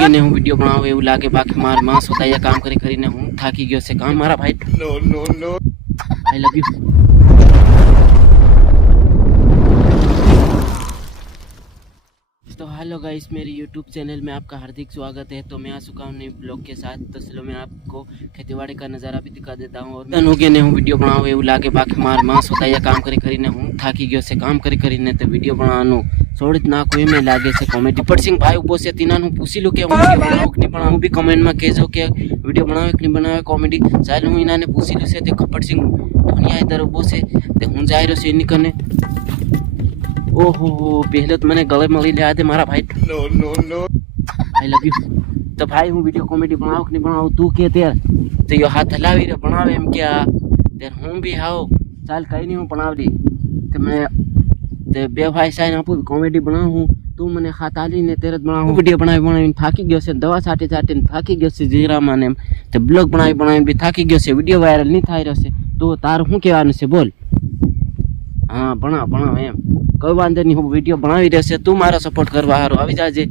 કે ને હું વિડિયો બનાવું એવું લાગે, બાકી માર માં સોતાયા કામ કરીને હું થાકી ગયો છે. કામ મારા ભાઈ નો આઈ લવ યુ. तो हेलो गाइस, मेरी यूट्यूब चैनल में आपका हार्दिक स्वागत है. तो मैं आ चुका हूँ नए ब्लॉग के साथ. तो चलो मैं आपको खेतीबाड़ी का नज़ारा भी दिखा देता हूँ. और मैं के હું વિડીયો બનાવું એવું લાગે, બાકી માર માં સોતાયા કામ કરીને હું થાકી ગયો છે. કામ કરીને તો વિડીયો બનાવવાનું છોડી જ નાખું એમ લાગે છે. કોમેડી પટસિંગ ભાઈ ઉભો છે, તીનાનું પૂછી લો કે હું વિડીયો બનાવું કે નહીં બનાવું. બી કમેન્ટમાં કહેજો કે વિડીયો બનાવે કે નહીં બનાવે કોમેડી. ચાલ હું એનાને પૂછી લઉં છે. તે કપટસિંગ ધોનિયા ઇધર ઉભો છે, તે હું જઈ રહ્યો છું એની કને. ओहो पहले तो मैंने गले मली ले आए थे मारा भाई. No I love you. तो भाई हूँ वीडियो कॉमेडी बनाओ कि नहीं बनाओ तू के तेर तो यो हाथ हलावी रे बनावे एम क्या तेर हूँ भी आओ. चाल कहीं नहीं हूँ बनाव दी तो मैं ते बे भाई साइन आपू कॉमेडी बनाऊ हूँ. तू मैंने हाथ आली ने तेरे बनाऊ वीडियो बनावी थाकी गयो से. दवा छाटी थाकी गयो से. जीरा माने तो ब्लॉग बनावी भी थाकी गयो से. वीडियो वायरल नहीं थाई रह्यो से. तो तार हूँ कहेवानुं छे बोल. हाँ बनाव एम कोई वांधो नहीं. हूँ वीडियो बनावी रहेशे. तू मारो सपोर्ट करवा हारो આવી જાજે.